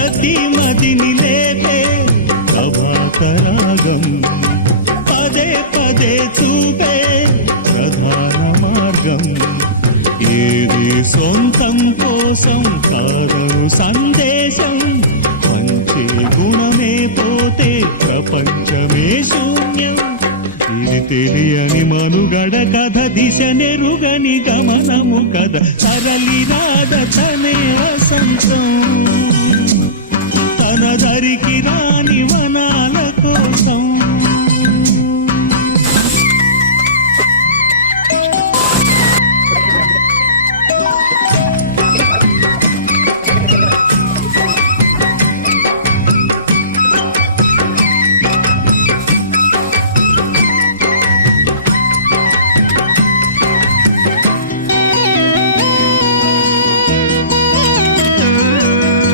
ప్రతి మదిని లేపే ప్రభాతరాగం పదే పదే చూపే ప్రధాన మార్గం ఏది సొంతం కోసం కాదను సందేశం మంచి గుణమే పోతే ప్రపంచమే శూన్యం ఇది తెలియని మనుగడ కథ దిశ నెరుగని గమనము కథ సరళి రాధ తనే వసంతం